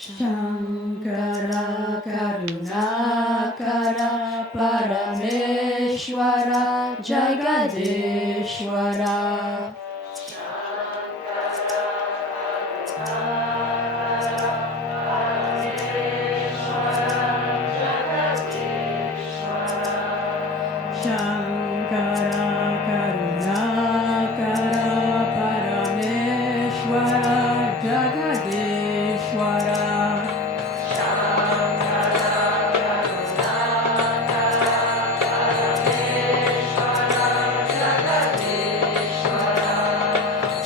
Shankara Karunakara Parameshwara Jagadeshwara. Shankara Karunakara Parameshwara Jagadeshwara.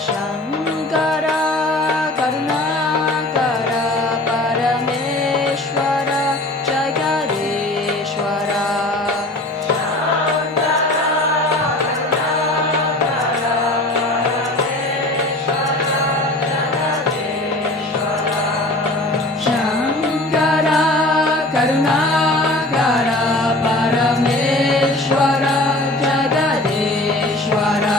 Shankara Karunakara Parameshwara Jagadeshwara. Shankara Karunakara Parameshwara Jagadeshwara.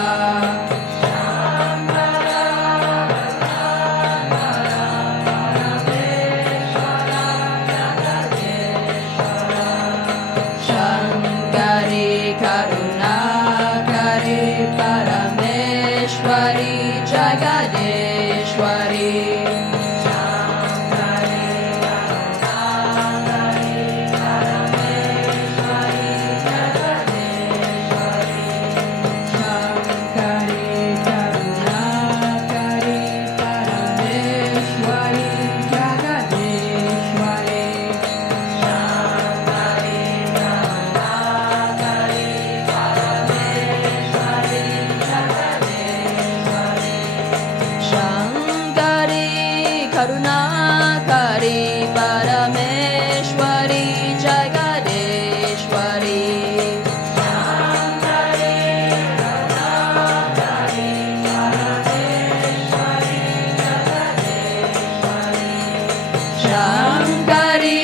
Shankari Karunakari Parameshwari Jagadeshwari. Shankari Karunakari Parameshwari Jagadeshwari. Shankari Karunakari Parameshwari Jagadeshwari. Shankari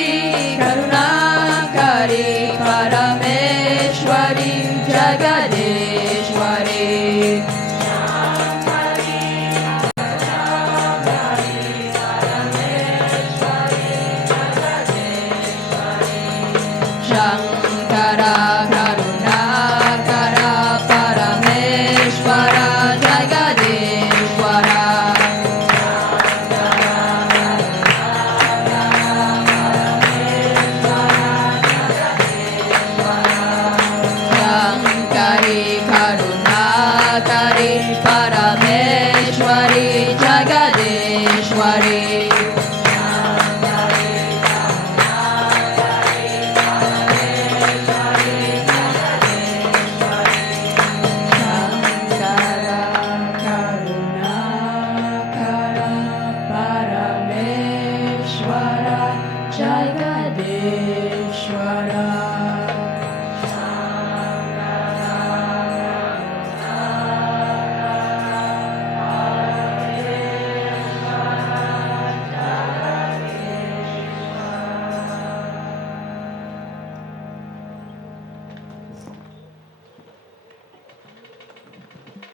Karunakari Parameshwari Jagadeshwari. Shankara Karunakara Parameshwara Jagadeshwara. Shankari Karunakari Parameshwari Jagadeshwari.